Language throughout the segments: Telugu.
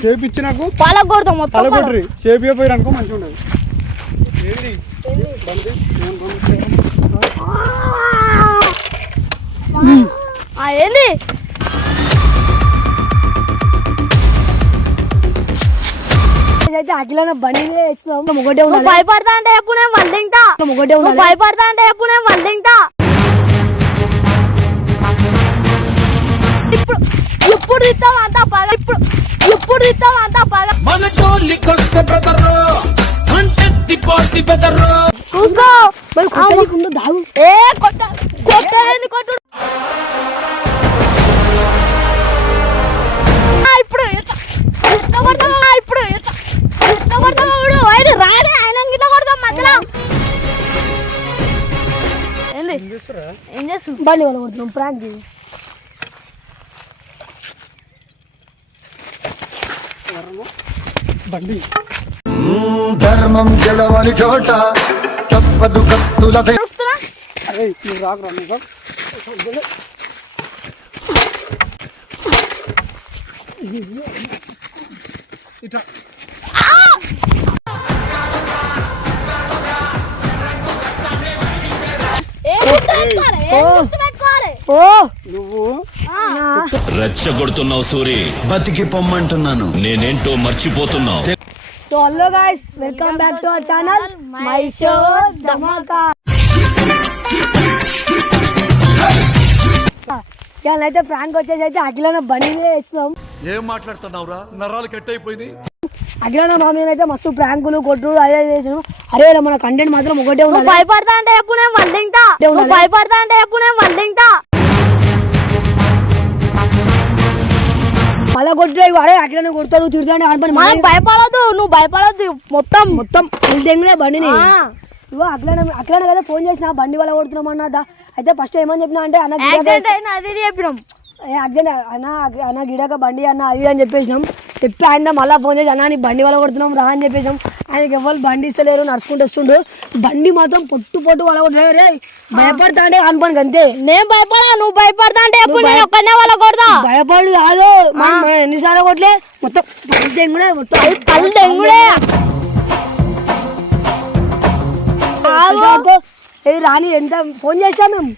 షేప్ ఇచ్చి నాకు పాల కొడతాం మొత్తం పాల. తలగొడ్రి షేప్ అయిపోయారు అనుకో మంచిగా ఉండదు ఏంది? అఖిలన బండినే ఇస్తున్నాం ఒకటే నువ్వు ఉండాలి. భయపడతా అంటే ఎప్పుడు నేను వండింటా ఒకటే నువ్వు ఉండాలి. భయపడతా అంటే ఎప్పుడు నేను వండింటా ఇప్పుడు ఇప్పుడు తిట్టాం అంతా పగ ఇప్పుడు ఇప్పుడు తిట్టాం అంతా పగ మన జోలికొస్తే బెదరు అంటెత్తి పోటీ బెదరు. చూసుకో మరి కొట్టడానికి ఉందో దాగు. ఏ కొట్ట కొట్టలేదు కొట్టు. ఇప్పుడు కొడతావా? ఆ, ఇప్పుడు ఎత్త. కొడతావా ఇప్పుడు? ఆయన రాడే ఆయన గిట్ల కొడతాం మధ్యలో. ఏంది? ఏం చేస్తురా ఏం చేస్తున్నావు? బండి వాళ్ళు కొడుతున్నాం ప్రాంక్ ఇది. బండి ధర్మం గెలవని చోట తప్పదు కత్తుల వే- చూస్తున్నా అరే నువ్వు రాకురా నువ్వు రా. ఇట్లా ఏ గుర్తు పెట్టుకోవాలి ఏ గుర్తు పెట్టుకోవాలి ఓ నువ్వు ఆ, రెచ్చగొడుతున్నావు సూరి. బతికి పొమ్మంటున్నాను. నేనేంటో మర్చిపోతున్నావు. So hello guys welcome back to our channel my show Dhamaka అయితే ప్రాంక్ వచ్చేసి అయితే అఖిలన బండినే ఇస్తున్నాం ఏం మాట్లాడుతున్నావురా? నరాలు కట్ అయిపోయింది అఖిలన మా మీద అయితే మస్తు ప్రాంకులు కొట్టుడు అదే చేసినాం. అరే మన కంటెంట్ మాత్రం ఒకటే ఉండాలి. భయపడతా అంటే ఎప్పుడు నేను భయపడతా అంటే ఎప్పుడు నేను ఇగో, అరే అఖిలన కొడతాడు తిడతాడు అని మనం భయపడదు నువ్వు భయపడద్దు మొత్తం. మొత్తం వెళ్తే బండిని. ఆ. ఇగో అఖిలన అఖిలన కదా ఫోన్ చేసిన బండి వల్ల కొడుతున్నాం అన్నదా అయితే ఫస్ట్ ఏమని చెప్పినా అంటే అన్న గిరాక యాక్సిడెంట్ అన్న అన్న గిడాక బండి అన్న అది అని చెప్పేసినాం. చెప్పి ఆయన మళ్ళీ ఫోన్ చేసి అన్న నీ బండి వల్ల కొడుతున్నాం రా అని చెప్పేసినాం. ఆయనకి ఎవరు బండి ఇస్తలేరు నడుచుకుంటూ వస్తుండు. బండి మాత్రం పొట్టు పొట్టు వల్ల కొట్టలేదు రే భయపడతాడే అనుకోనికి అంతే. నేను భయపడా నువ్వు భయపడతా అంటే ఎప్పుడు నేను ఒక్కనే వాళ్ళ కొడతా? భయపడు కాదు. మనం ఎన్నిసార్లు కొట్టలే మొత్తం పళ్ళు మొత్తం పళ్ళు తెంగుడే. అంటే, ఏ రాని ఎంత ఫోన్ చేసాం మేము?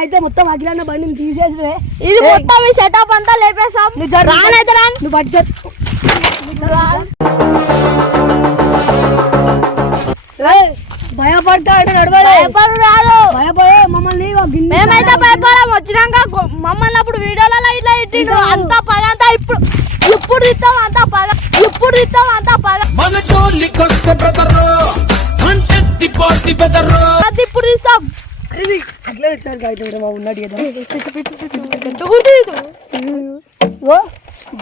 అయితే మొత్తం అఖిలన్న బండిని తీసేసి ఇది మొత్తం ఈ సెటప్ అంతా లేపేసాం నువ్వు రానైతే రాను. నువ్వు బడ్జెట్ భయపడతా అంటే నడవాలి భయపడు రాదు. భయపడే మమ్మల్ని మేమైతే భయపడాం వచ్చినాక మమ్మల్ని అప్పుడు వీడియోలలో ఇట్లా ఇట్టిండు అంతా పగ అంతా ఇప్పుడు ఇప్పుడు తిట్టాం అంతా పగ ఇప్పుడు తిట్టాం అంతా పగ. మన జోలికొస్తే అది ఇప్పుడు తీస్తాం. అట్లా వచ్చారు కాగితం మా ఉన్నట్టు కదా. ఓ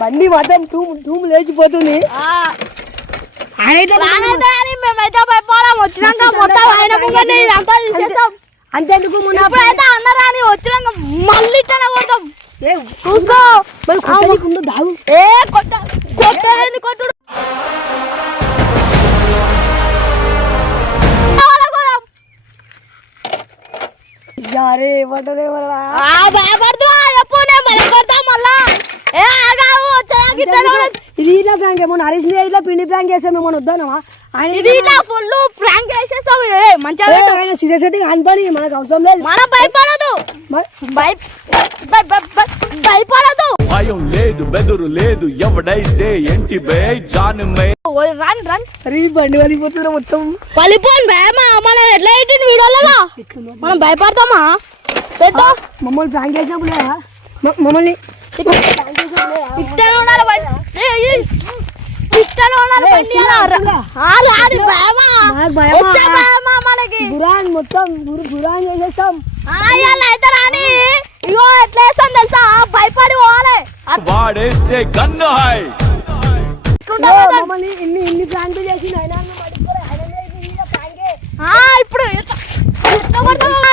బండి మాత్రం టూమ్ టూమ్ లేచిపోతుంది. అంతెందుకు వచ్చినాక మళ్ళీ ఇట్లా కొడతాం ఏ, చూసుకో. మరి కొట్టడానికి ఉందో దాగు. ఏ కొట్ట కొట్టలేదు కొట్టుడు. వాళ్ళ ఆ, భయపడుతూ ఎప్పుడు నేను భయపడతా మళ్ళా? ఏ ఆగావు వచ్చేదాకా ఇట్లనే ఉండదు. ఇది ఇట్లా ప్రాంక్ ఏమో హరీష్ మీద ఇట్లా పిండి ప్రాంక్ చేస్తే మేము వద్దానమా ఆయన ఇది ఇట్లా ఫుల్ ప్రాంక్ చేసేస్తాం ఏ, మంచిగా. ఆయన సీరియస్ అయితే కానిపని మనకు అవసరం లేదు. మనం భయపడదు. భయపడదు. భయం లేదు బెదురు లేదు. ఎవడైతే ఎంటి బే జానుమే ఓ, రన్ ఈ బండి వదిలిపోతున్నా మొత్తం. పలిపోను భయమా? మనం ఎట్లా ఎట్టింది వీడియోలలో? మనం భయపడతామా? మమ్మల్ని ప్రాంక్ చేసినప్పుడు మమ్మల్ని గురాన్ మొత్తం గురు గురాన్ చేసేస్తాం. అయితే రాని. ఇగో ఎట్లా వేస్తాం తెలుసా? భయపడి పోవాలి. వాడేస్తే గన్ను హాయ్. మమ్మల్ని ఇన్ని ఇన్ని చేసింది అయినా ప్రాంకే. ఆ, ఇప్పుడు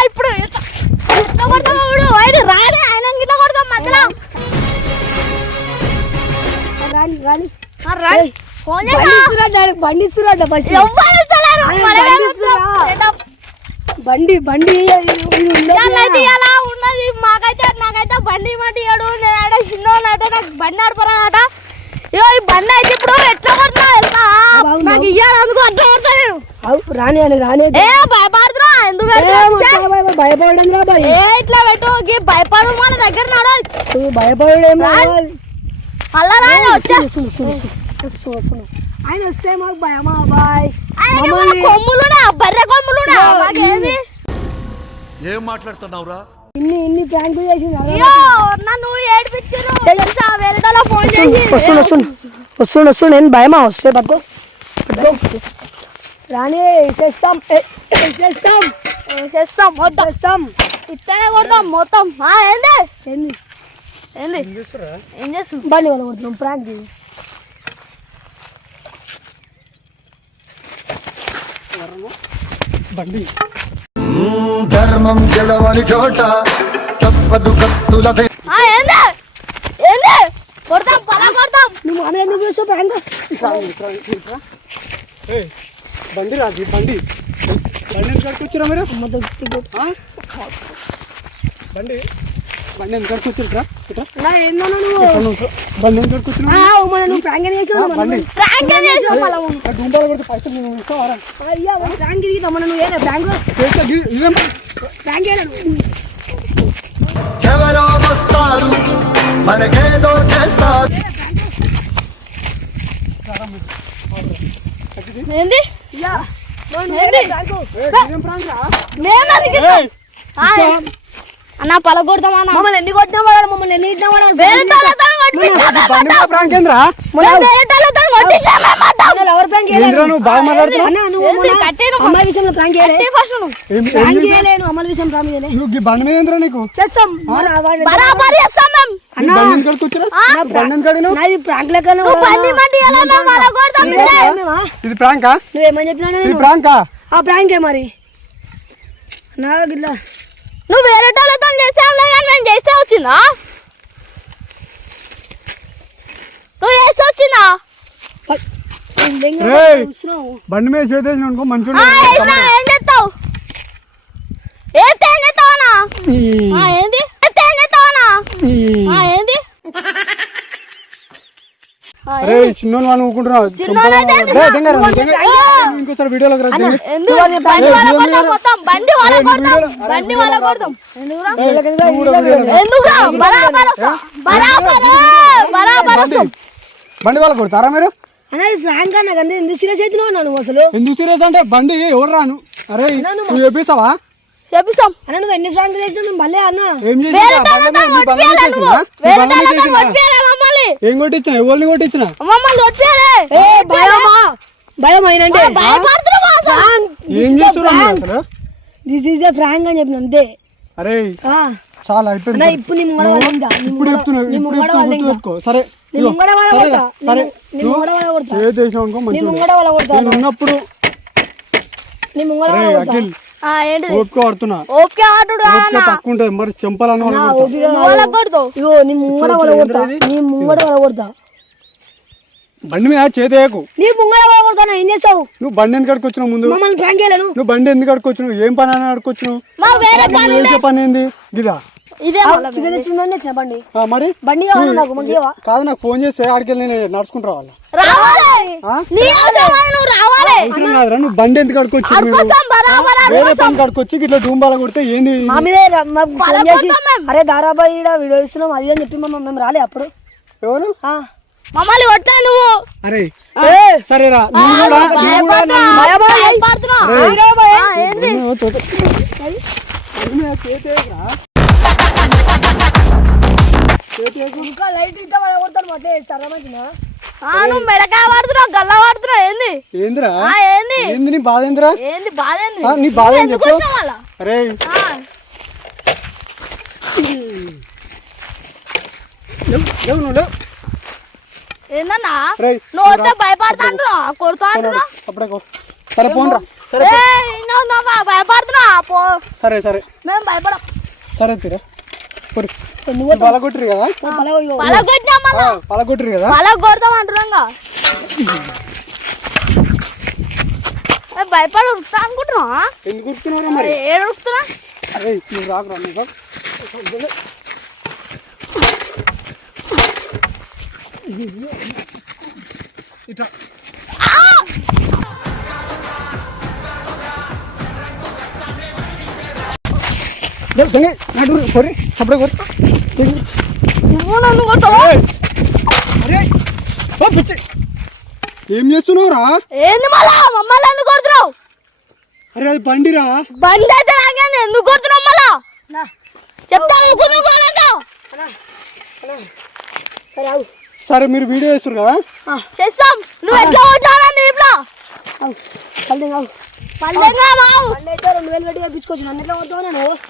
ఇప్పుడు ఆయన గిట్ల కొడతాం మధ్యలో రాని రాని ఆ, రాని ఫోన్ బండి ఇస్తురా డైరెక్ట్ బండి ఇస్తురా ఫస్ట్ ఎవ్వరు ఇస్తలేరు. ఆయన మనమే బండి. ఇస్తురా. బండి బండి అయితే ఇలా ఉన్నది మాకైతే నాకైతే బండి మాట ఇయ్యడు నేను ఆడ చిన్నోళ్ళు అంటే నాకు బండి నడపరాదట ఇగో ఈ బండి అయితే ఇప్పుడు ఎట్లా బాగుందా? నాకు ఇయ్యాలి అందుకు అర్థం అవుతా నేను రాని అని రాని. ఏ భయపడుతున్నా? ఎందుకు భయపడడం రా ఇట్లా పెట్టు భయపడు మన దగ్గర నడు నువ్వు భయపడడం రా రా. బాయ్. అలా రాని. ఆయన వస్తే మాకు భయమా బాయ్. కొమ్ములునా బర్రె కొమ్ములునా మాకేంది? ఏం మాట్లాడుతున్నావురా? ఇన్ని ఇన్ని ప్రాంకులు చేసింది నన్ను ఏడిపించారు. వేరేటోళ్ళ ఫోన్ చేసి. వస్తుండు వస్తుండు వస్తుండు వస్తుండు నేను భయమా? వస్తే పట్టుకో పట్టుకో. రాని ఏ, చేస్తాం. ఏం చేస్తాం. మొత్తం చేస్తాం. ఇట్లనే కొడతాం మొత్తం. ఆ, ఏంది? ఏంది? ఏంది? ఏం చేస్తున్నావు? బండి వాళ్ళు కొడుతున్నాం ప్రాంక్ బండి. ధర్మం గెలవని చోట తప్పదు కత్తుల ఏంది? ఏంది? కొడతాం పలా కొడతాం నువ్వు ఎందుకు చేస్తావు ప్రాంక్? బండి రాజు బండి. బండి ఎందుకు కట్టుకొచ్చిరా మీరు? బండి. బండి ఎందుకు నువ్వు? బండి ఎందుకు కొడితే పైసలు ఎవరో వస్తారు మనకేదో చేస్తారు. ఏంది? అన్న పల కొడతాం అన్న మమ్మల్ని ఎన్ని కొట్టినా మమ్మల్ని ఇచ్చినా వేరే విషయం? ప్రాంక్ చేస్తాం. ఇది ప్రాంకా? నువ్వేమని చెప్పినా ప్రాంకా? ఆ ప్రాంకే మరి? నా గిట్లా. నువ్వు వేరే వాళ్ళతో చేసావు కానీ మేము చేస్తే వచ్చిందా? నువ్వు చేస్తే వచ్చిందా? బండి మీద చేసేసిన అనుకో ఏం చేస్తావు? ఏం ఆ, ఏంది? ఏంది? అరే? చిన్నోళ్ళు? ఇంకోసారి వీడియోలోకి బండి వాళ్ళ కొడతారా మీరు? అన్న ఇది ఫ్రాంక్ అన్న కదా ఎందుకు సీరియస్ అవుతున్నావు అన్న నువ్వు అసలు? ఎందుకు సీరియస్ అంటే బండి ఎవరు రాను? అరే నువ్వు చెప్పిస్తావా చెప్పిస్తాం. అన్న నువ్వు ఎన్ని ఫ్రాంక్ చేసినా మేము భలే అన్న. ఏం ఏం కొట్టించిన ఎవరిని కొట్టించిన మమ్మల్ని ఏ భయమా భయం అయినంటే? ఏం చేస్తున్నారు దిస్ ఈజ్ ఎ ఫ్రాంక్ అని చెప్పిన అంతే. అరే చాలా అయిపోయింది ఇప్పుడు నీ ముంగడ వాళ్ళ ఇప్పుడు ఇప్పుడు చెప్తున్నా సరే నీ ముంగడ కొడతా. సరే. నీ నువ్వు ముంగడ వాళ్ళ కొడతా. చేతి వేసినావు అనుకో నీ మంచిగా ముంగడ వాళ్ళ కొడతా నేను ఉన్నప్పుడు నీ ముంగడ అరే వాళ్ళ కొడతా అఖిల్. ఆ, ఏంటిది ఓపిక పడుతున్నా. ఓకే ఆటుడు ఓపిక తక్కువ ఉంటుంది మరి చెంపాలని ఇగో నీ ముంగడ నీ ముంగడ బండి మీద చేతి వేయకు. నీ ముంగడ ఏం చేస్తావు? నువ్వు బండి ఎందుకు అడుకొచ్చినావు ముందు? మమ్మల్ని ప్రాంక్ చేయలేను. నువ్వు బండి ఎందుకు అడుకొచ్చినావు ఏం పని అని అడుకొచ్చినావు మా వేరే పని ఏంది? గిదా. ఇదే మళ్ళా చికెన్ తెచ్చిందని తెచ్చిన బండి. ఆ, మరి? బండి కావాలి నాకు? మంచి కాదు నాకు ఫోన్ చేస్తే ఆడికి నేను నడుచుకుంటూ రావాలి? రావాలి! ఆ? నీ అవసరమా నువ్వు బండి ఎందుకు అడుకొచ్చి కడుకొచ్చి ఇట్లా డూంబాల కొడితే ఏంది. అరే దారాబాయి ఈడ వీడియో ఇస్తున్నాం అది అని చెప్పి మేము రాలే అప్పుడు. ఎవరు? ఆ. మమ్మల్ని కొట్టా నువ్వు. అరే సరేరా నువ్వు కూడా నువ్వు కూడా నన్ను- ఇంకా లైట్ ఇద్దాం అలా కొడతాను అట్లే సరే నువ్వు మెడకాయ గల్ల ఏంది? ఏందిరా? ఆ, ఏంది? ఏంది నీ బాధ ఏందిరా? ఏంది బాధ ఏంది? ఆ, నీ బాధ ఏం ఎందుకు చెప్పు. వచ్చినావు మళ్ళా అరే. ఆ, లేవు లేవు నువ్వు లేవు. ఏందన్నా? నువ్వు వస్తే కొడుతా అంటున్నావు. సరే పోన్రా సరే ఏయ్, ఇన్నో మామ, భయపడుతున్నా పో. సరే సరే. మేము భయపడం. సరే తీరా. పోరి. నువ్వు పలగొట్టిరు కదా? పలగొట్టిరు. కదా? పలగొడతాం అంటున్నాగా. భయపడి ఉరుకుతా అనుకుంటున్నావా? ఎందుకు ఉరుకుతున్నావురా మరి? ఏడు ఉరుకుతున్నా? అరే నువ్వు రాకురా నువ్వు. ఇట్లా. దొంగ నడు కొరి చప్పుడే కొరి నువ్వు నన్ను కొడతావా? అరే ఓ పిచ్చి. ఏం చేస్తున్నావురా? ఏంది మళ్ళా? మమ్మల్ని ఎందుకు కొడుతున్నావు? అరే అది బండిరా. బండి అయితే నాకేంది ఎందుకు కొడుతున్నావు మళ్ళా? చెప్తా సరే సరే మీరు వీడియో చేస్తారు కదా చేస్తాం. నువ్వు ఎట్లా కొట్టావు నీప్లా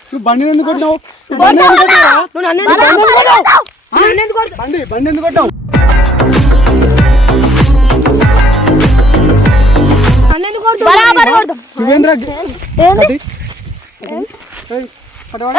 నువ్వు బండిని ఎందుకు కొట్టినావు? బండి? బండి బండి కొట్టావు? నువ్వేంద్రా కట్టవాడు.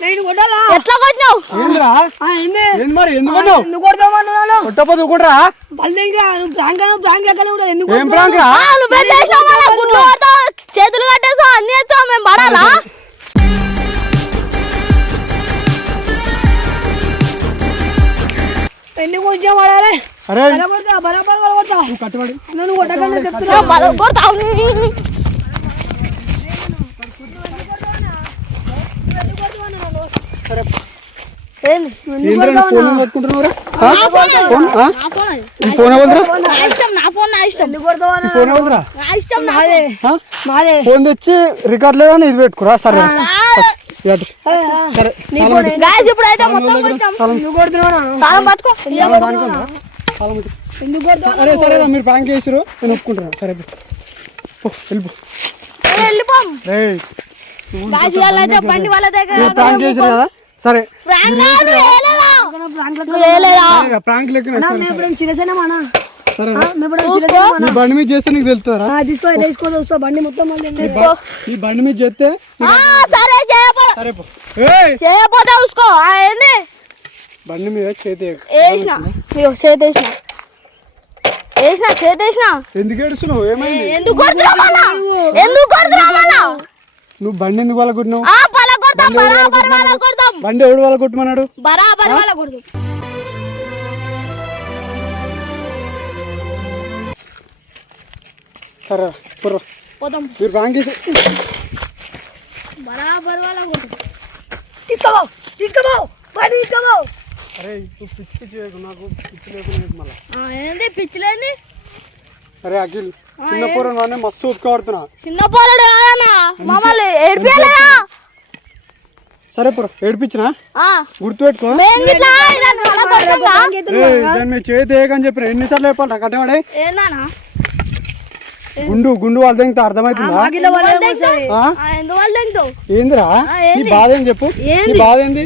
నేను కొట్టాలా? ఎట్లా కొట్టినావు? ఏంద్రా? ఆ, ఏంది? ఏంది మరి? ఎందుకు కొట్టావు ఎందుకు కొడతావు అన్న నన్ను? కొట్టపోతే కొట్టరా? పల్లెంగా ప్రాంక్ ప్రాంక్ లెక్కలే ఎందుకు ఏం కొడతావు? ప్రాంక్? రా ఆ, నువ్వు పెట్టేసావు మళ్ళా గుడ్లు కొడతావు చేతులు కట్టేసావు అన్ని చేస్తావు మేము పడాలా? ఎందుకు కొంచెం వాడాలి అరే. నువ్వు కొట్టకుండా చెప్తున్నా బల కొడతావు సరే ఏంది ఏంద్రా నువ్వు ఫోన్ కొట్టుకుంటున్నావురా నా ఫోన్ అది. ఫోన్ ఆ? నా ఫోన్ అది. నీ ఫోన్ ఎవరిదిరా నా ఇష్టం నా ఫోన్ నా ఇష్టం ఎందుకు కొడతావు అన్న? నీ ఫోన్ ఎవరిదిరా నా ఇష్టం నా మాదే ఆ? మాదే ఫోన్ తెచ్చి రికార్డ్ లేదని ఇది పెట్టుకురా సరే అరే సరే మీరు ప్రాంక్ చేసిరు నేను ఒప్పుకుంటున్నాను సరే పో వెళ్ళిపో. వెళ్ళిపోం. బండి వాళ్ళ దగ్గర ప్రాంక్ చేసిరు కదా? సరే. ప్రాంక్? బండి మీద చేస్తే నీకు తీసుకో బండి మొత్తం మళ్ళీ ఎందుకు? తీసుకో. ఈ బండి మీద చేస్తే సరే చేయపోతే చూసుకో. బండి మీద చేతి. వేసిన వేసిన ఎందుకు ఏడుస్తున్నావు? ఏమైంది? నువ్వు. బండి ఎందుకు వాళ్ళ కొడతాం బరాబర్ వాళ్ళ కొడతాం. బండి ఎవడు వాళ్ళ కొట్టమన్నాడు? బరాబర్ వాళ్ళ కొడతాం సరే కుర్ర మీరు చేసి బరాబర్ వాళ్ళ కొడతాం బండి తీసుకోబో అరే నువ్వు పిచ్చి పిచ్చి నాకు పిచ్చి లేకుండా మళ్ళీ. ఆ, ఏంది పిచ్చిలేంది అరే అఖిల్ చిన్న పూరం కానీ మస్తు ఒప్పుకోబడుతున్నా చిన్న పోరాడు కాదన్నా. మమ్మల్ని ఏడిపియలేదా? సరే పూర. ఏడిపించినా? ఆ, గుర్తుపెట్టుకో. దాన్ని మీరు చేతి ఏకని చెప్పిన. ఎన్నిసార్లు చెప్పాలి కట్టవాడే ఏందన్నా? గుండు గుండు వాళ్ళ దగ్గర అర్థమవుతుందా? ఏందిరా? నీ బాధ ఏం చెప్పు. నీ బాధ ఏంది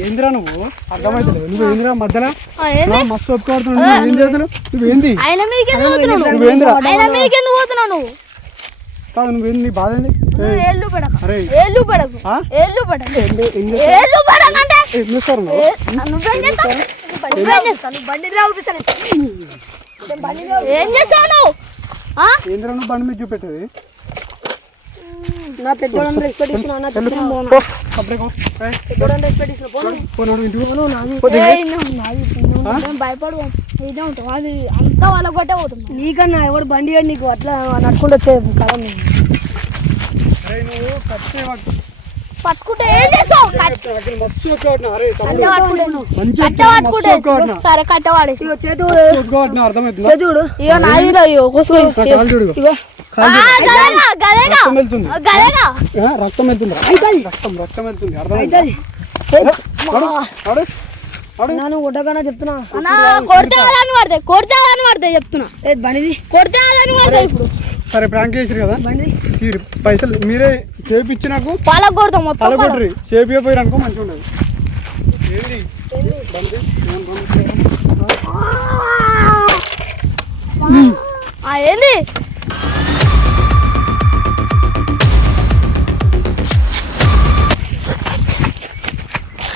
ఏందిరా నువ్వు? ఏందిరా మస్తు ఒప్పుకోడుతున్నావు. ఏం చేస్తున్నావు? నువ్వేంద్రా పోతున్నావు నువ్వు? కాదు నువ్వేంది నీ బాధ ఏంది? నువ్వు ఏళ్ళు పెడక. ఏళ్ళు పెడకు? ఏళ్ళు పెడక. ఏం చేస్తారు నువ్వు ఏ- నువ్వేం చేస్తావు? నువ్వేం చేస్తావు నువ్వు బండి మీద ఊపిస్తాను నేను బండి మీద ఏం చేస్తావు నువ్వు? ఆ? ఏందిరా నువ్వు బండి మీద చూపెట్టేది? నా పెద్దోళ్ళని రెస్పెక్ట్ ఇస్తున్నా నా చెప్తున్నా పో, అప్పుడే పో. ఏయ్, పెద్దోళ్ళని రెస్పెక్ట్ ఇస్తున్నా పోను ఇంటికి నువ్వు నువ్వు భయపడు ఇదే ఉంటాం అది అంతా వాళ్ళ కొట్టే పోతున్నాం నీకన్నా ఎవడు బండి ఏడు నీకు? అట్లా నడుచుకుంటూ వచ్చే కాలం నీకు. అరే నువ్వు కట్టే పట్టు. పట్టుకుంటే ఏం చేస్తావు. సరే కట్టవాడి చేతుడు నాదిలో రక్తం వెళ్తుంది. రక్తం వెళ్తుంది. రక్తం రక్తం వెళ్తుంది. అర్థమైందా? నాను కొట్టగానే చెప్తున్నా. అన్నా కొడితే అదని పడతాయి కొడితే అదని పడతాయి చెప్తున్నా. ఏ బండిది? కొడితే అదని పడతాయి ఇప్పుడు. సరే ప్రాంక్ చేసిరు కదా? బండిది? తీరు. పైసలు మీరే చేపిచ్చి నాకు పాలకు కొడతాం మొత్తం పాలకు. పలగొట్టరి చేపియపోయారు అనుకో మంచిగా ఉండదు. ఏంది? బండి? ఏం బండి? ఆ, ఏంది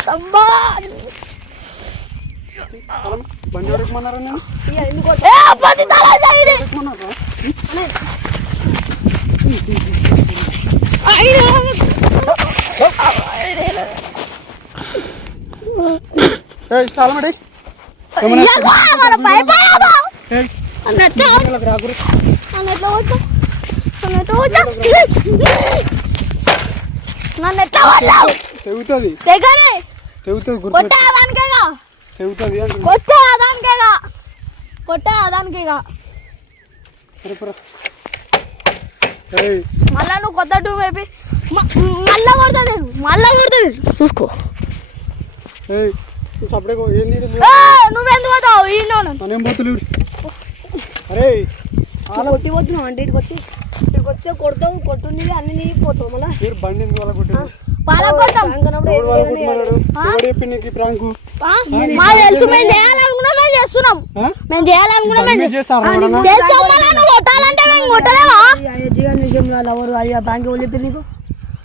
అబ్బా కొట్టమన్నారా నేను ఇయ్య, ఎందుకు ఏ అప్పటి తల చేయడి ఏయ్ తాళమడి మన భయపడదు ఏయ్. అన్నట్టు. రాకురు నన్ను ఎట్లా తెగుతుంది. తెగనే. తెగుతుంది గుర్తు తెగుతుంది కొట్టే మళ్ళా నువ్వు కొత్త టూ మళ్ళా కొడతా నేను. మళ్ళా కొడతా నేను. చూసుకో. నువ్వెందుకు పోతావు? ఈ పోతలేవు అరే కొట్టి పోతున్నావు అంటే కొడతావు కొట్టు నీళ్ళు అన్ని నీళ్ళు పోతావు మళ్ళా. మీరు బండి ఎందుకు అలా పాల కొడతాం ప్రాంక్ అన్నప్పుడు ఎవడు ఏం వాళ్ళ చేయాలి? కొట్టుకున్నాడు ఆ? ఎవడు చెప్పి నీకు ఈ ప్రాంకు? ఆ? మా తెలుసు మేము చేయాలనుకున్నా మేము చేస్తున్నాం? మేము చేయాలనుకున్నా బండి మేము మీద చేస్తారా ఎవరన్నా? చేస్తాం మళ్ళా నువ్వు కొట్టాలంటే మేము కొట్టలేవా? ఈ అయోధ్య గారి విషయంలో వాళ్ళు ఎవరు అది ఆ బ్యాంక్ వాళ్ళు చెప్పారు నీకు?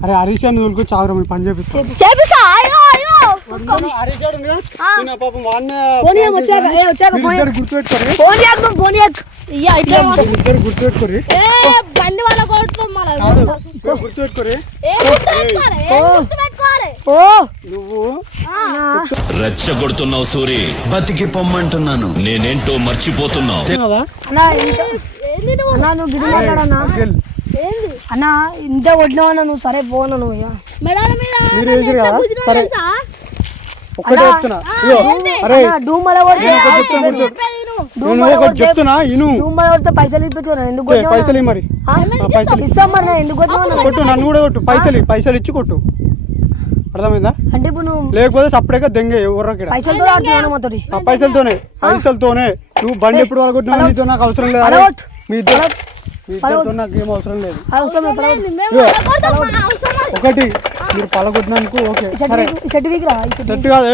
అరే హరీష్ అని తోలుకో చావరా మీ పని చేపిస్తాను చేపిస్తా. అయ్యో అయ్యో హరీష్ గాడు ఉందిగా? నిన్న పాపం వాడినే ఫోన్ చేయకు, వచ్చాక ఏ వచ్చాక ఫోన్ ఇద్దరు గుర్తుపెట్టుకోరి ఫోన్ చేయకు నువ్వు ఫోన్ చేయకు ఇయ్య ఇట్లా కొట్టు. ఇద్దరు గుర్తుపెట్టుకోరి బండి వాళ్ళ నువ్వు. రెచ్చగొడుతున్నావు సూరి. బతికి పొమ్మంటున్నాను. నేనేంటో మర్చిపోతున్నావు. అన్నా ఇంత అన్నా అన్నా కొట్టినావు అన్నా నువ్వు? సరే పోనా నువ్వు సరే. ఒక్కటే చెప్తున్నా. అరే. నువ్వు చెప్తున్నా ఇను. కొడితే పైసలు ఇప్పించుకున్నా ఎందుకు పైసలు ఇవ్వు మరి పైసలు. ఇస్తాం మరి నేను ఎందుకు కొట్టు నన్ను కూడా కొట్టు. పైసలు. పైసలు ఇచ్చి కొట్టు. అర్థమైందా? అంటే ఇప్పుడు నువ్వు లేకపోతే సపరేట్గా దెంగే పైసలతో ఆ పైసలతోనే పైసలతోనే. నువ్వు బండి ఎప్పుడు వాళ్ళ కొట్టినా నీతో నాకు అవసరం లేదు. మీ ఇద్దరు మీ ఇద్దరితో నాకు ఏం అవసరం లేదు. ఒకటి మీరు పలగొట్టినందుకు ఓకే సరే. సెట్ కాదు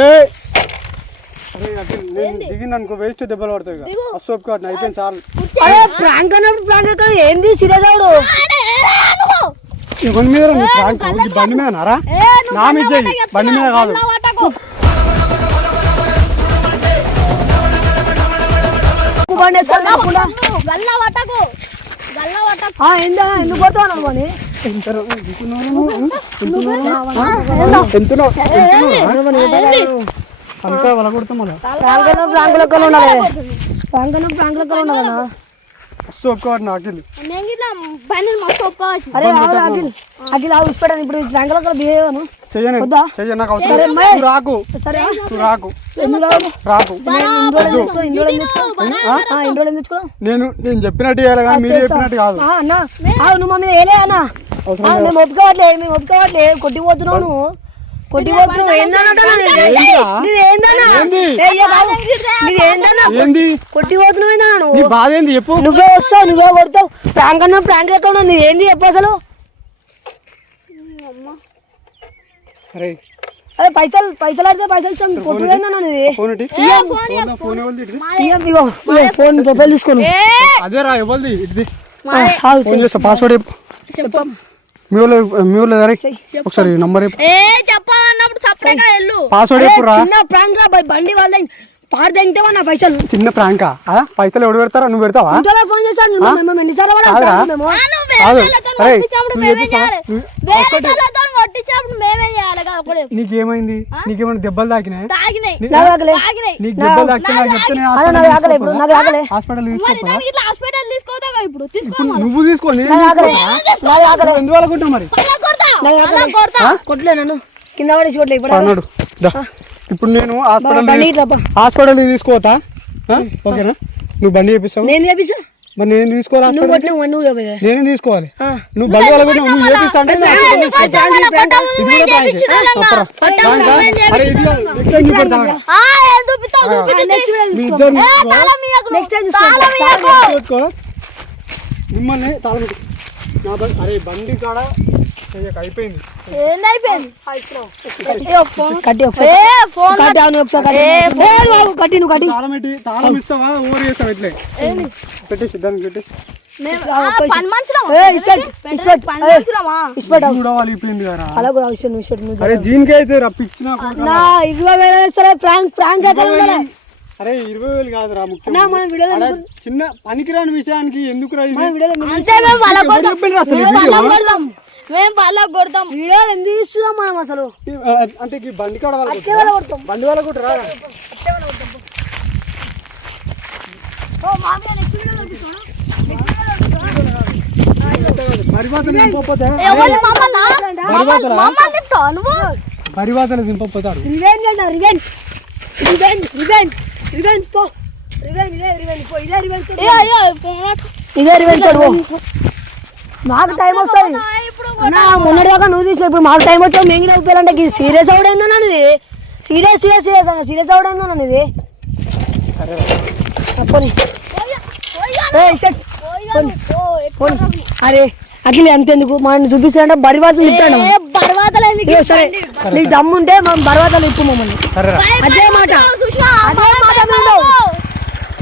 దిగిందనుకో వేస్ట్ దెబ్బలు పడతాయి. అశోక్ కాదు అయితే చాలు. అరే ప్రాంక్ అన్నప్పుడు ప్రాంక్ ఎక్కడ ఏంది అవడు నువ్వు ఎవరి మీద ప్రాంక్ బండి మీద నారా నా మీద బండి మీద కాదు. బండి ఏందా ఎందుకు పోతావు అనుకోని ఎంత అంతా వలగొడతాం ఉండాలి. ఉండాలి నాకిల్ అరే అఖిల్ అఖిల్ ఇప్పుడు బిహేవ్ చెయ్యను నాకు అవసరం రాకు. సరే. రాకు. రాకు? నేను నేను చెప్పినట్టు చేయాలి కానీ మీరు చెప్పినట్టు కాదు. ఆ, అన్న. ఆ, నువ్వు మమ్మీ ఏలే అన్న. ఆ, మేము ఒప్పుకోవట్లే మేము ఒప్పుకోవట్లే. కొట్టిపోతున్నావు నువ్వు. కొట్టిపోతున్నావు ఏందన్నట్టు నీది ఏందన్నా? ఏంది? ఏ, ఏ బాబు, నీది ఏందన్నా? ఏంది? కొట్టిపోతున్నావు ఏందన్నా నీ నువ్వు బాధ ఏంది? చెప్పు. నువ్వే వస్తావు నువ్వే కొడతావు. ప్రాంక్ అన్న ప్రాంక్ లెక్క నీది ఏంది చెప్పు అసలు? అదే పైసలు పైసలు ఆడితే పైసలు చం- కొట్టుడు ఏందన్నా నీది? ఫోన్ ప్రొఫైల్ తీసుకోను అదే రా ఎవరిది? పాస్వర్డ్ చెప్పు. చెప్పం మీ అరే ఒకసారి నంబర్ ఏ చెప్పాలన్నప్పుడు పాస్వర్డ్ అరే, చెప్పు రా చిన్న ప్రాంక్ రా బ- బండి వాళ్ళ పాడు నా పైసలు? చిన్న ప్రాంకా. ఆ? పైసలు ఎవడు పెడతారా నువ్వు పెడతావా? ఇంట్లో ఫోన్ చేశాను. మేము ఎన్నిసార్లు వాడాం కాదురా. ప్రాంక్ మేము. ఆ, నువ్వు కాదు. అరే, చెప్పు నీకేమైంది? నీకేమైనా దెబ్బలు తాకినాయి? తాగినాయి నాకు ఆకలే. తాగినాయి నీకు దెబ్బలు తాకితే నాకు చెప్తే నేను అరే నాకు ఆకలే ఇప్పుడు నాకు ఆకలే. హాస్పిటల్ మరి తీసుకోపోరా దానికి ఇట్లా హాస్పిటల్ తీసుకోతాగా ఇప్పుడు? తీసుకోమా నువ్వు తీసుకో నేను నాకు ఆకలే. తీసుకోపోరా? నాకు ఆకలే. నువ్వు ఎందుకు అనుకుంటావు మరి? అలా కొడతా. నాకు అలా ఆకలే. కొడతా కొట్టలే నన్ను. కింద పడేసి కొట్టలే ఇప్పుడు అన్నాడు దా. ఇప్పుడు నేను హాస్పిటల్. హాస్పిటల్ తీసుకోవతా? ఓకేనా? నువ్వు బండి చేపిస్తావు? నేను చేపిస్తా. మరి నేను తీసుకోవాలి నేను తీసుకోవాలి. నువ్వు బండి వాళ్ళ కూడా నువ్వు చేపిస్తా అంటే. మిమ్మల్ని తాళం నా బండి అరే బండి కాడ అయిపోయింది. ఏంది అయిపోయింది? కట్టి. ఒకసారి. కట్టి అవును ఒకసారి కట్టి. బాబు, కట్టి. నువ్వు కట్టి. తాళం పెట్టి తాళం ఇస్తావా? ఓవర్ చేస్తావు ఇట్లే? పెట్టేసి అరే దీనికైతే రప్పించిన ఎక్కడ అరే ఇరవై వేలు కాదురా ముఖ్యం. అరే, చిన్న పనికిరాని విషయానికి ఎందుకు మేము వాళ్ళ ఎవరు కొడతాం. వీడియో? వాళ్ళ కొడతాం వాళ్ళ కొడతాం వీడియోలు ఎందుకు ఇస్తున్నాం మనం అసలు అంటే ఈ బండి కాడ వాళ్ళ అట్టే వాళ్ళ కొడతాం. బండి వాళ్ళ కూడా రా ఓ మామయ్య నెక్స్ట్ వీడియోలో చూపిస్తాను నెక్స్ట్ వీడియోలో చూపిస్తాను పరిపాతలు దింపకపోతే? ఎవరు మమ్మల్ని? పరిపాతలా మమ్మల్ని తింటావు నువ్వు? పరిపాతలు దింపకపోతారు. రివెంజ్ అంట రివెంజ్. Revenge revenge. రివెంజ్ పో. రివెంజ్ ఇదే రివెంజ్ పో. ఇదే రివెంజ్ ఏ అయ్యో ఫోన్ పట్టు. ఇదే రివెంజ్ పో. మాకు టైం వస్తుంది. ఇప్పుడు అన్నా మొన్నటి దాకా నువ్వు తీసా ఇప్పుడు మాకు టైం వచ్చావు మేము ఊపియాలంటే ఇది సీరియస్ అవడేందన్నా ఇది? సీరియస్ సీరియస్ సీరియస్ అన్న సీరియస్ ఇది? పోయ్యా ఏయ్, షట్. పోయ్యా పోనీ. అరే అఖిల్ అంతెందుకు? మనం చూపిస్తాడంటే బరివాతలు ఇగో సరే? నీకు దమ్ముంటే మనం బర్వాతలు ఇప్పు మమ్మల్ని. అదే మాట. అదే మాట.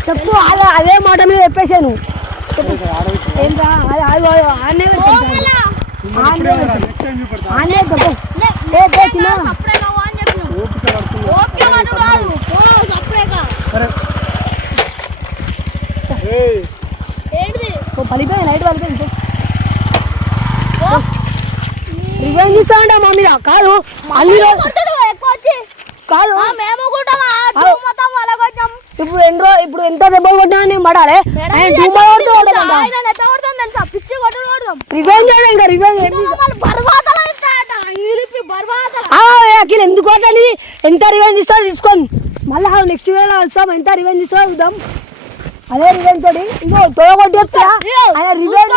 చెప్పు అదే అదే మాట మీద చెప్పేశాను ఏంటా అది అది కాదు. నైట్ పలిపోయింది రివెంజ్ ఇస్తామంట మా మీద? కాదు. అన్ని రోజు- కొట్టుడు ఎక్కువ వచ్చి. కాదు. ఆ, మేము కొట్టామా ఆ. టూ మొత్తం వాళ్ళ కొట్టాం ఇప్పుడు ఎన్ని ఇప్పుడు ఎంత దెబ్బలు కొట్టినా నేను పడాలి? రివెంజ్ ఇంకా రివెంజ్. అఖిల్ ఎందుకు కొట్టని ఎంత రివెంజ్ ఇస్తారో తీసుకోండి మళ్ళీ నెక్స్ట్ వేళ వస్తాం. ఎంత రివెంజ్ ఇస్తారో చూద్దాం. అదే రివెంజ్ తోటి. ఇంకో తోడ కొట్టి చెప్తా ఆయన రివెంజ్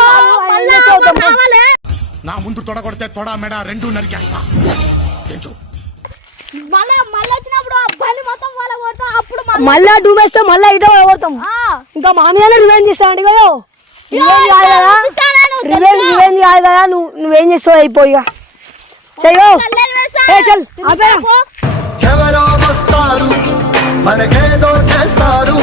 నా ముందు తొడగొడితే తొడ మెడ రెండు నరికేస్తా. మళ్ళా మళ్ళా డూమేస్తే మళ్ళా ఇదో కొడతాం ఇంకా మామయ్యనే రివెంజ్ చేస్తా అండి కదా. రివెంజ్ కాదు కదా. రివెంజ్ రివెంజ్ కాదు కదా. నువ్వు నువ్వేం చేస్తావు అయిపోయి చెయ్యో. ఏ చల్ ఎవరో వస్తారు మనకేదో చేస్తారు.